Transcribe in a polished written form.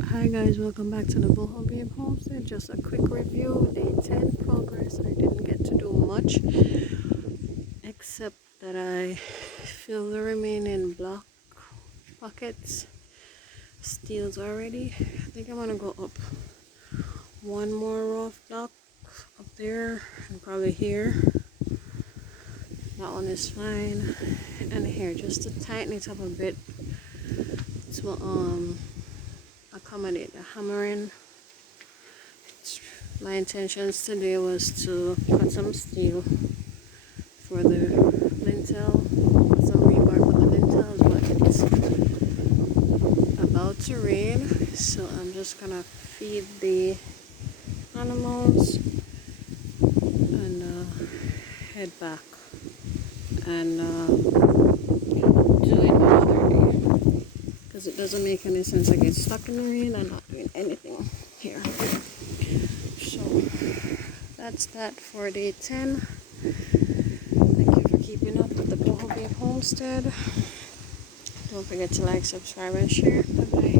Hi guys, welcome back to the Homestead. Just a quick review, day 10 progress. I didn't get to do much except that I filled the remaining block pockets, steels already. I think I'm gonna go up one more row of block up there and probably here. That one is fine. And here, just to tighten it up a bit to accommodate the hammering. My intentions today was to cut some steel for the lintel, some rebar for the lintels, but it's about to rain, so I'm just gonna feed the animals and head back and do it another day, because it doesn't make any sense I get stuck in the rain and not doing anything here. So that's that for day 10. Thank you for keeping up with the Homestead. Don't forget to like, subscribe, and share. Bye bye.